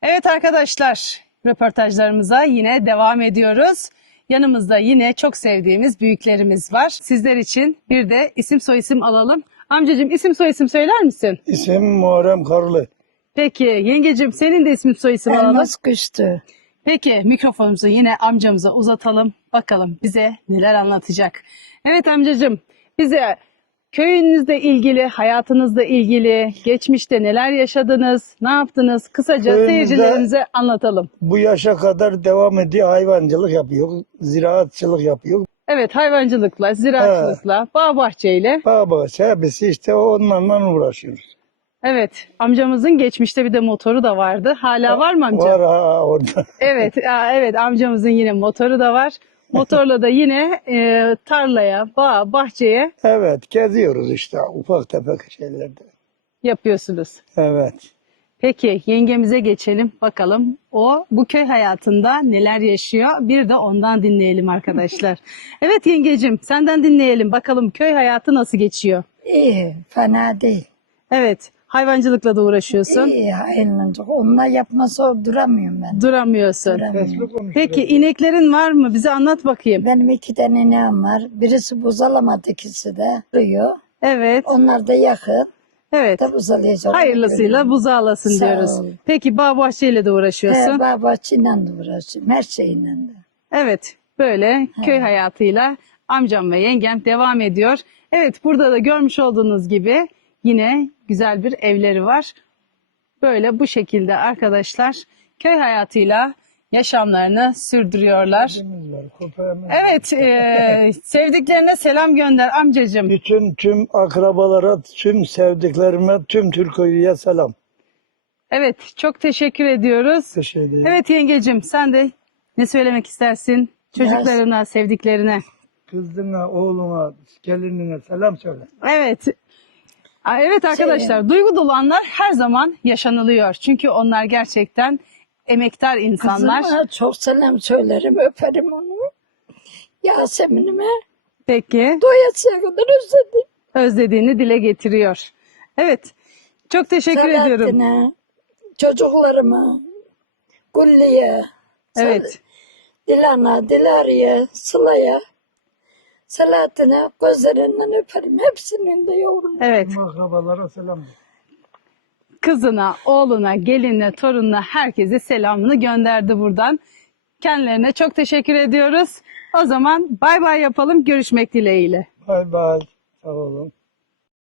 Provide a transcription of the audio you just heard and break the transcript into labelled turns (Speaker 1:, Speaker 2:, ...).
Speaker 1: Evet arkadaşlar, röportajlarımıza yine devam ediyoruz. Yanımızda yine çok sevdiğimiz büyüklerimiz var. Sizler için bir de isim soyisim alalım. Amcacığım isim soyisim söyler misin?
Speaker 2: İsmim Muharrem Karlı.
Speaker 1: Peki yengecim senin de isim soyisim alalım.
Speaker 3: Elmas Kıştı.
Speaker 1: Peki mikrofonumuzu yine amcamıza uzatalım. Bakalım bize neler anlatacak. Evet amcacığım bize köyünüzle ilgili, hayatınızla ilgili, geçmişte neler yaşadınız, ne yaptınız? Kısaca
Speaker 2: Köyümüzde-
Speaker 1: seyircilerimize anlatalım.
Speaker 2: Bu yaşa kadar devam ediyor. Hayvancılık yapıyor. Ziraatçılık yapıyor.
Speaker 1: Evet hayvancılıkla, ziraatçılıkla, bağ bahçeyle.
Speaker 2: Bağ bahçe hepsi işte onlarla uğraşıyoruz.
Speaker 1: Evet amcamızın geçmişte bir de motoru da vardı. Hala var mı amca?
Speaker 2: Var ha orada.
Speaker 1: Evet, evet amcamızın yine motoru da var. Motorla da yine tarlaya, bağa, bahçeye
Speaker 2: Evet geziyoruz işte ufak tefek şeylerde.
Speaker 1: yapıyorsunuz.
Speaker 2: Evet.
Speaker 1: Peki yengemize geçelim bakalım o bu köy hayatında neler yaşıyor bir de ondan dinleyelim arkadaşlar. Evet yengecim senden dinleyelim bakalım köy hayatı nasıl geçiyor?
Speaker 3: İyi, fena değil.
Speaker 1: Evet hayvancılıkla da uğraşıyorsun.
Speaker 3: İyi, hayırlıca. Onunla yapmasa duramıyorum ben.
Speaker 1: Duramıyorsun.
Speaker 3: Duramıyorum.
Speaker 1: Peki ineklerin var mı? Bize anlat bakayım.
Speaker 3: Benim 2 tane ineğim var. Birisi buzalamadı, ikisi de duruyor.
Speaker 1: Evet.
Speaker 3: Onlar da yakın.
Speaker 1: Evet.
Speaker 3: Da buzalayacak.
Speaker 1: Hayırlısıyla buzağlasın
Speaker 3: Sağ
Speaker 1: diyoruz.
Speaker 3: ol.
Speaker 1: Peki bağ bahçeyle de uğraşıyorsun.
Speaker 3: Bahçeyle de uğraşıyorum. Her şeyle de.
Speaker 1: Evet, böyle köy hayatıyla amcam ve yengem devam ediyor. Evet, burada da görmüş olduğunuz gibi yine güzel bir evleri var. Böyle bu şekilde arkadaşlar köy hayatıyla yaşamlarını sürdürüyorlar. Evet, sevdiklerine selam gönder amcacığım.
Speaker 2: Bütün tüm akrabalara, tüm sevdiklerime, tüm Türkiye'ye selam.
Speaker 1: Evet, çok teşekkür ediyoruz.
Speaker 2: Teşekkür ederim.
Speaker 1: Evet yengecim, sen de ne söylemek istersin çocuklarına, sevdiklerine?
Speaker 2: Kızına, oğluna, gelinine selam söyle.
Speaker 1: Evet. Evet arkadaşlar, duygu dolu anlar her zaman yaşanılıyor. Çünkü onlar gerçekten emektar insanlar.
Speaker 3: Kızıma çok selam söylerim, öperim onu. Yasemin'ime
Speaker 1: Peki,
Speaker 3: doyasıya kadar özledim.
Speaker 1: özlediğini dile getiriyor. Evet, çok teşekkür ediyorum.
Speaker 3: Selahattin'e, çocuklarıma, Gülli'ye,
Speaker 1: Evet,
Speaker 3: Dilan'a, Dilara'ya, Sıla'ya, Selahattin'e gözlerinden öperim. Hepsinin de yavrum.
Speaker 1: evet.
Speaker 2: Tüm akrabalara selam.
Speaker 1: Kızına, oğluna, gelinine, torununa herkese selamını gönderdi buradan. Kendilerine çok teşekkür ediyoruz. O zaman bay bay yapalım, görüşmek dileğiyle.
Speaker 2: Bay bay. Sağ olun.